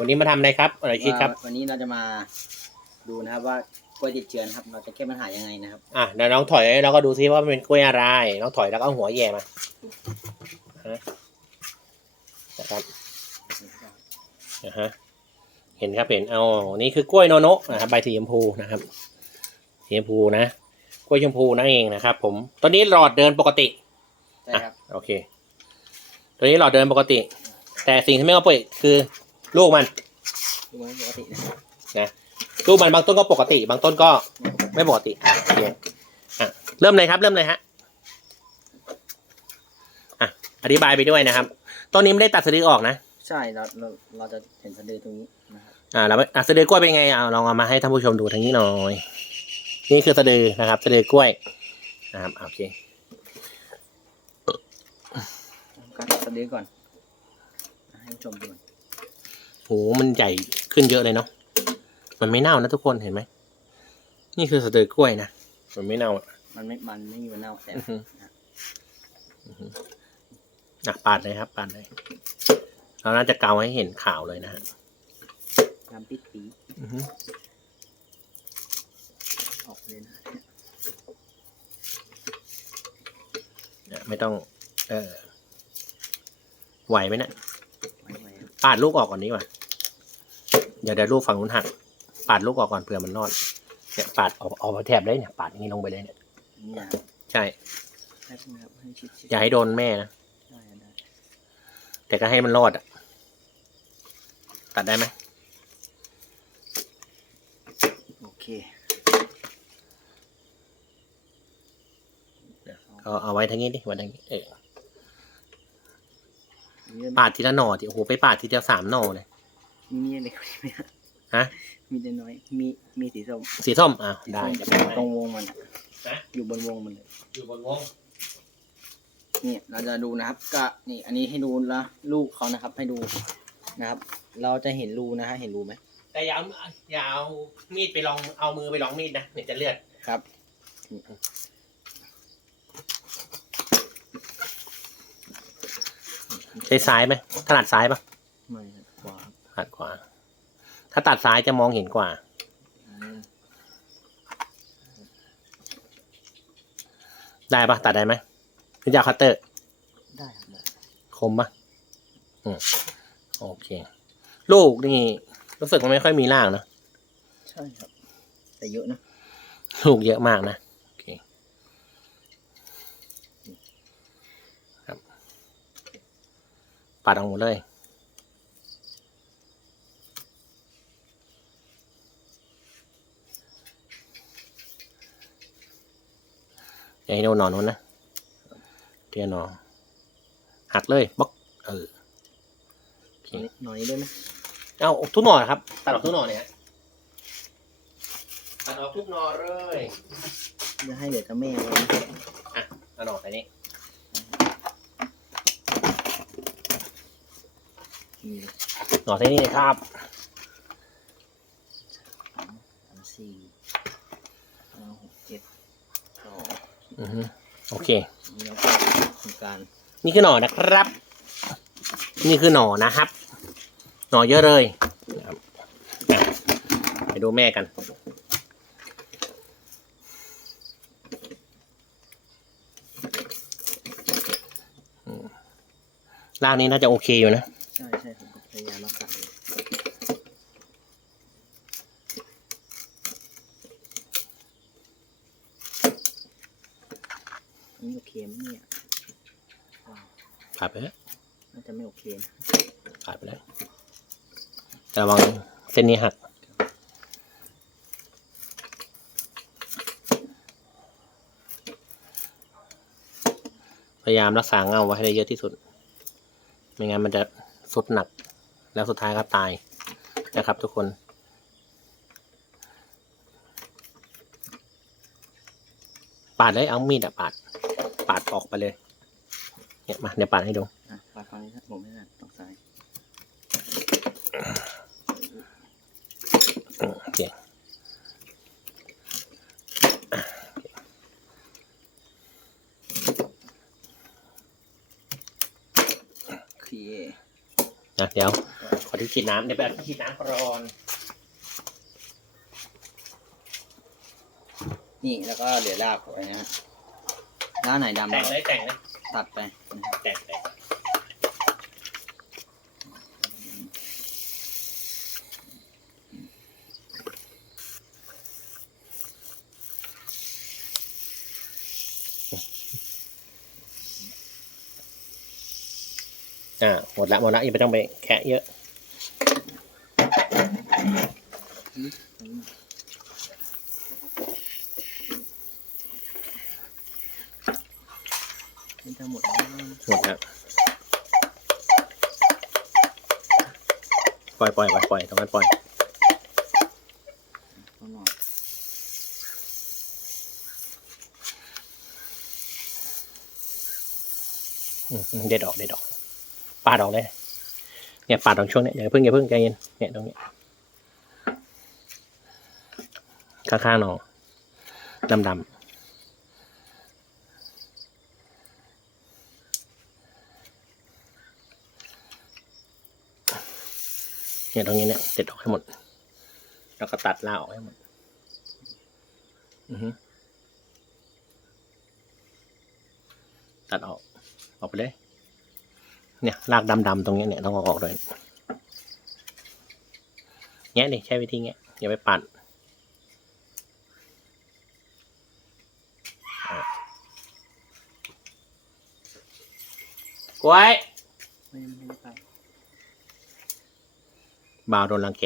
วันนี้มาทำอะไรครับอะไรคิดครับว่าวันนี้เราจะมาดูนะครับว่ากล้วยติดเชื้อนะครับ เราจะแก้ปัญหายังไงนะครับ อะเดี๋ยวน้องถอยแล้วก็ดูซิว่ามันเป็นกล้วยอะไร น้องถอยแล้วก็เอาหัวแย่มาฮะนะครับนะฮะเห็นครับเห็นเอานี่คือกล้วยโนโนะนะครับใบสีชมพูนะครับสีชมพูนะกล้วยชมพูนั่นเองนะครับ ผมตอนนี้หลอดเดินปกติใช่ครับอะโอเค ตัวนี้หลอดเดินปกติ แต่สิ่งที่ไม่ปกติคือ ลูกมันดูมันปกตินะครับนะลูกมันบางต้นก็ปกติ บางต้นก็ไม่ปกติอะโอเคอะเริ่มเลยครับ เริ่มเลยฮะอะอธิบายไปด้วยนะครับต้นนี้ไม่ได้ตัดสะดือออกนะใช่เราเราเราจะเห็นสะดือตรงนี้นะครับอ่าแล้วอะสะดือกล้วยเป็นไงเอาลองเอามาให้ท่านผู้ชมดูทางนี้หน่อย นี่คือสะดือนะครับสะดือกล้วยนะครับโอเคการสะดือก่อนให้ชมดู โหมันใหญ่ขึ้นเยอะเลยเนาะมันไม่เน่านะทุกคนเห็นไหมนี่คือสะดือกล้วยนะมันไม่เน่าอะมันไม่มันไม่มีวันเน่าแต่อือฮึอือฮึอะปาดเลยครับปาดเลยเราน่าจะเกาให้เห็นข่าวเลยนะฮะทำปิดปีอือฮึออกเลยนะเนี่ยไม่ต้อง เออไหวไหมเนะี่ยไว้ไว้ครับปาดลูกออกก่อนนี้ก่อน เดี๋ยวเดี๋ยวลูกฝั่งนู้นหักปาดลูกออกก่อนเผื่อมันรอดเนี่ยปาดออกออกมาแถบเลยเนี่ยปาดอย่างนี้ลงไปเลยเนี่ยนี่นะใช่ให้พวกนะครับให้ชิดชิดอย่าให้โดนแม่นะได้ได้แต่ก็ให้มันรอดอะตัดได้ไหมโอเคเอาเอาไว้ทางนี้ดิไว้ทางนี้เออมีปาดทีละหน่อทีโอ้โหไปปาดทีเดียวสามหน่อเลย มีอะไรกว่านี้ไหมฮะฮะ มีแต่น้อย มีมีสีส้มสีส้มอะได้สีจะส้ไปมตรงวงมันอะนะ อยู่บนวงมันเลยอยู่บนวงนี่เราจะดูนะครับ ก็นี่ อันนี้ให้ดูละลูกเขานะครับ ให้ดูนะครับ เราจะเห็นรูนะฮะเห็นรูไหมแต่อย่าเอาอย่าเอามีดไปลองเอามือไปลองมีดนะเนี่ยจะเลือดครับใช้ซ้ายไหมถนัดซ้ายปะไม่ครับ ขวาครับถนัดขวา ถ้าตัดซ้ายจะมองเห็นกว่าอืมได้ปะตัดได้ไหมคุณจะเอาคัตเตอร์ ได้ครับได้คมปะอืมโอเค ลูกนี่ รู้สึกมันไม่ค่อยมีร่างนะใช่ครับ แต่เยอะนะลูกเยอะมากนะโอเคครับปัดออกหมดเลย อย่าให้โดนหนอนนู้นนะเทียนหนอนหักเลยบล็อกเออโอเคหน่อยได้ไหมเอาทุกหน่อนะครับตัดออกทุกหน่อเนี่ยฮะตัดออกทุกหน่อเลยจะให้เหลือแต่แม่ไว้นะเอาหน่อใส่นี่นี่หน่อใส่นี่เลยครับ สองสามสี่ห้าหกเจ็ดสอง อือฮึโอเค แล้วก็ทำการนี่คือหน่อนะครับ นี่คือหน่อนะครับ หน่อเยอะเลยนะครับอะไปดูแม่กัน อืมร่างนี้น่าจะโอเคอยู่นะ ใช่ใช่ผมก็พยายามรักษาอยู่ นี่โอเคไหมเนี่ยว้าวผ่านไปแล้วน่าจะไม่โอเคนะผ่านไปแล้วแต่ระวังเส้นนี้หักพยายามรักษาเงาไว้ให้ได้เยอะที่สุด ไม่งั้นมันจะสุดหนัก แล้วสุดท้ายก็ตายนะครับทุกคน ปาดเลยเอามีดอะปาด ปาดออกไปเลย เนี่ยมาเดี๋ยวปาดให้ดูอะปาดฟังนี้ครับผมไม่ได้ต้องซ้ายโอเคโอเคนะเดี๋ยวโอขอที่ฉีดน้ำเดี๋ยวไปเอาที่ฉีดน้ำก่อนนี่แล้วก็เหลือรากไว้นะฮะ ด้านไหนดำแต่เรางเลยแต่งเลยตัดไปนะครับแต่งแต่งอ่าหมดละหมดละยังไม่ต้องไปแคะเยอะ จะหมดแล้วหมดแล้วปล่อยปล่อยปล่อยปล่อยตรงนั้นปล่อยต้นหน่อยอืมอืมเด็ดออกเด็ดออกปาดออกเลย เนี่ยปาดตรงช่วงเนี้ยอย่าเพิ่งอย่าเพิ่งใจเย็นเนี่ยตรงเนี้ยข้างๆหนอดำด เนี่ยตรงนี้เนี่ยเด็ดออกให้หมด แล้วก็ตัดล่ากออกให้หมด อือฮึตัดออก ออกไปเลย เนี่ยรากดำๆตรงนี้เนี่ยต้องเอาออกเลยแงะดิใช้วิธีแงะอย่าไปปัดอะกล้วย ไม่ไม่ได้ไป บ่าวโดนรังแก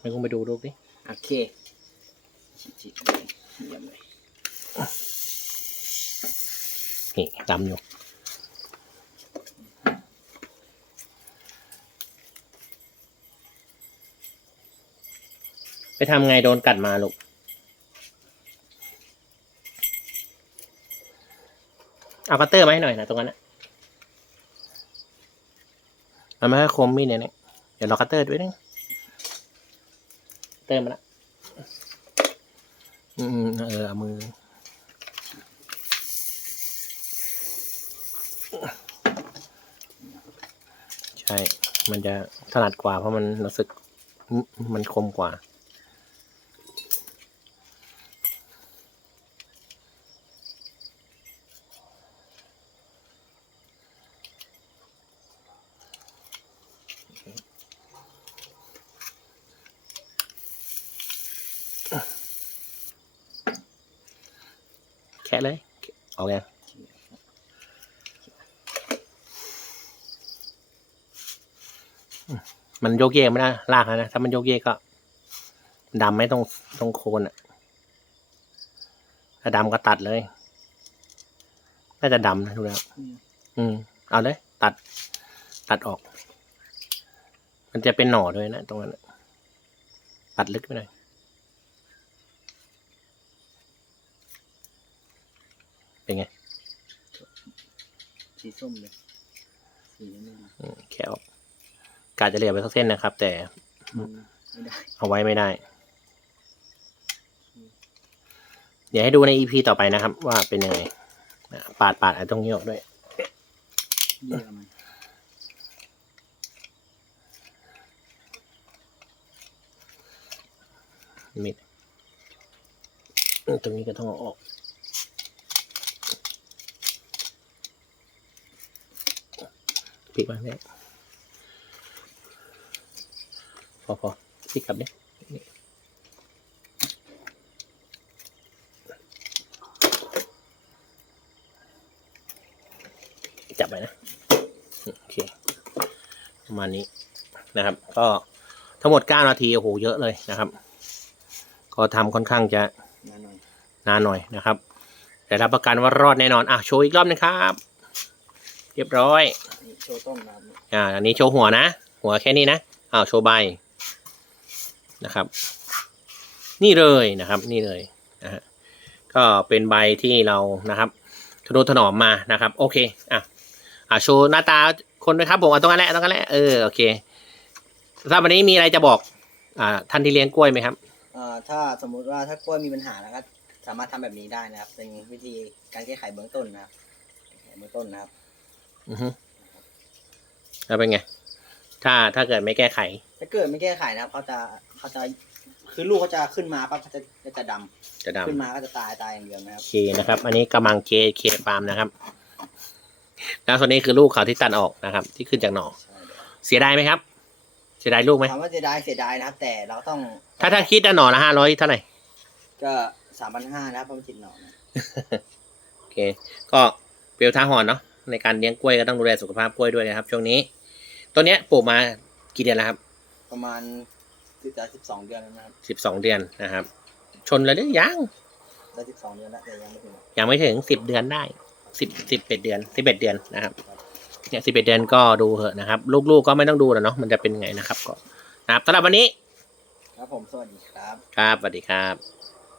ไม่ต้องไปดูลูกดิโอเคจิกๆเลยเยี่ยมเลยนี่ดำอยู่ไปทำไงโดนกัดมาลูกเอาคัตเตอร์มาให้หน่อยนะตรงนั้นนะ มันไม่ค่อยคมมีดเนี่ย เดี๋ยวเราคัตเตอร์ด้วยนึงเติร์มาละอืมเออเอามือใช่ มันจะถนัดกว่าเพราะมันรู้สึกมันคมกว่า แค่เลย ออกยังมันโยกเยกไม่ได้ลากนะ ถ้ามันโยกเยกก็ดำไม่ตรงตรงโคนอะถ้าดำก็ตัดเลย น่าจะดำนะดูแล้ว อืม เอาเลย ตัด ตัดออก มันจะเป็นหน่อด้วยนะ ตรงนั้น ตัดลึกไปหน่อย เป็นไง สีส้มเลย สีไม่ดีอืมแค่ออกกาจะเหลียบไปสักเส้นนะครับ แต่มันไม่ได้ เอาไว้ไม่ได้ เดี๋ยวให้ดูในอีพีต่อไปนะครับ ว่าเป็นยังไงอะปาดปาดไอ้ตรงนี้ออกด้วย เยี่ยมมันมิดอืมตรงนี้ก็ต้องเอาออก พลิกมาเนี่ยพอพอพลิกกลับเนี่ยจับไปนะ โอเค ประมาณนี้นะครับ ก็ทั้งหมด 9 นาที โอ้โห เยอะเลยนะครับ ก็ทำค่อนข้างจะมาหน่อยนานหน่อยนะครับ แต่รับประกันว่ารอดแน่นอน อะ โชว์อีกรอบหนึงครับ เรียบร้อย โชว์ต้มนะครับอ่า อันนี้โชว์หัวนะ หัวแค่นี้นะอ้าวโชว์ใบนะครับ นี่เลยนะครับ นี่เลยนะฮะก็เป็นใบที่เรานะครับทนุถนอมมานะครับ โอเคอะอะโชว์หน้าตาคนด้วยครับผมเอาตรงนั้นแหละตรงนั้นแหละเออโอเคสำหรับวันนี้มีอะไรจะบอก อ่า ท่านที่เลี้ยงกล้วยไหมครับอ่าถ้าสมมุติว่าถ้ากล้วยมีปัญหาแล้วก็สามารถทำแบบนี้ได้นะครับ เป็นวิธีการแก้ไขเบื้องต้นนะครับแก้ไขเบื้องต้นนะครับ อือฮึ แล้วเป็นไง ถ้าถ้าเกิดไม่แก้ไข ถ้าเกิดไม่แก้ไขนะครับเขาจะเขาจะคือลูกเขาจะขึ้นมาปั๊บเขาจะจะดำจะดำขึ้นมาก็จะตายตายอย่างเดียวนะครับโอเคนะครับ อันนี้กำลังเคเคฟาร์มนะครับแล้วส่วนนี้คือลูกเขาที่ตัดออกนะครับ ที่ขึ้นจากหน่อใช่เดี๋ยวเสียดายไหมครับ เสียดายลูกไหมถามว่าเสียดายเสียดายนะครับ แต่เราต้อง ถ้าถ้าคิดนะหน่อละห้าร้อยเท่าไหร่ก็สามพันห้านะครับเพราะมันจิตหนอนนะโอเค ก็เปรียวท้าหอนเนาะในการเลี้ยงกล้วยก็ต้องดูแลสุขภาพกล้วยด้วยนะครับ ช่วงนี้ ตัวเนี้ยปลูกมากี่เดือนแล้วครับ ประมาณสิบจะสิบสองเดือนแล้วนะครับสิบสองเดือนนะครับ ชนแล้วหรือยัง ได้สิบสองเดือนแล้วแต่ยังไม่ถึงยังไม่ถึงสิบเดือนได้สิบสิบเอ็ดเดือนสิบเอ็ดเดือนนะครับเนี่ยสิบเอ็ดเดือนก็ดูเหอะนะครับ ลูกๆก็ไม่ต้องดูแล้วเนาะมันจะเป็นไงนะครับ ก็นะครับสำหรับวันนี้ครับผมสวัสดีครับ ครับสวัสดีครับ